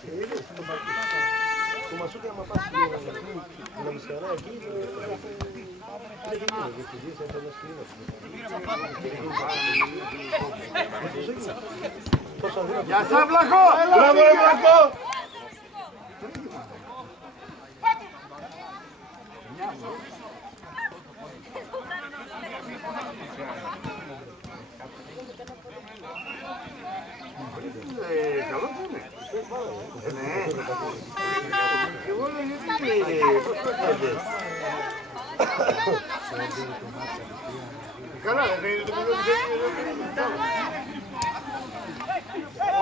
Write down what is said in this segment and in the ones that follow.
Το Μασούκι άμα πας στην Αμυσκαρά εκεί Γεια σας Βλαχό! Μπράβο ρε Βλαχό! Καλό είναι. Ναι. Εγώ λέω γιατί πώς το κάνετε. Καλά δεν είναι το μόνο που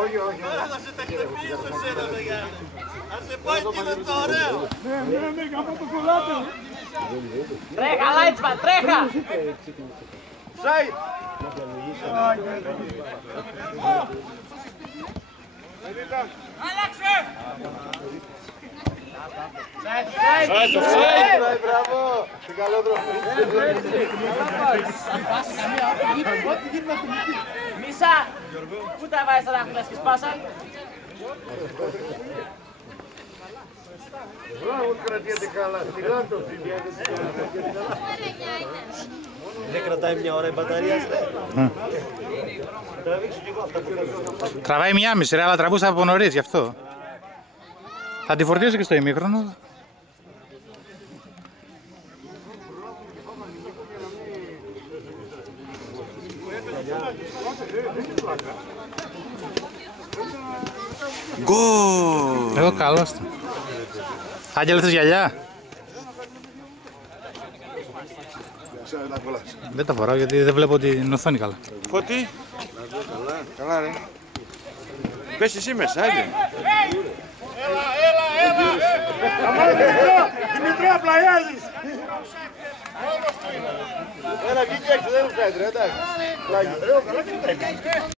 όχι, όχι. Θα σε τεχνοποιήσω εσένα παιδιά. Αν σε πάει και με το ωραίο. Ναι, κάπου το κολλάτε. Τρέχα Λάιτσμαν, τρέχα! Σάιτ! Άλλαξε! Σάιτ! Μπράβο! Τι καλό τρόπο! Μισά! Πού τα βάζεις τα δάχτυλα και σπάσαν? Μπράβο, κρατιέται καλά. Σιγά το Δεν κρατάει μια ώρα η μπαταρία. Τραβήξω κι εγώ αυτά που θέλω. Τραβάει 1,5 ρε, αλλά τραβούσα από νωρίς γι' αυτό. Θα τη φορτίσω και στο ημίχρονο. Γκολ! Εγώ καλώς. Άγγελε, θες γυαλιά? Δεν τα φοράω γιατί δεν βλέπω την οθόνη καλά. Φώτη! Καλά ρε. Πες εσύ μέσα, άντε. Δημητρά, πλαγιάζεις! Έλα, βγήκε έξω, δεν μου κάνει, εντάξει. Πλάγιο. Καλά και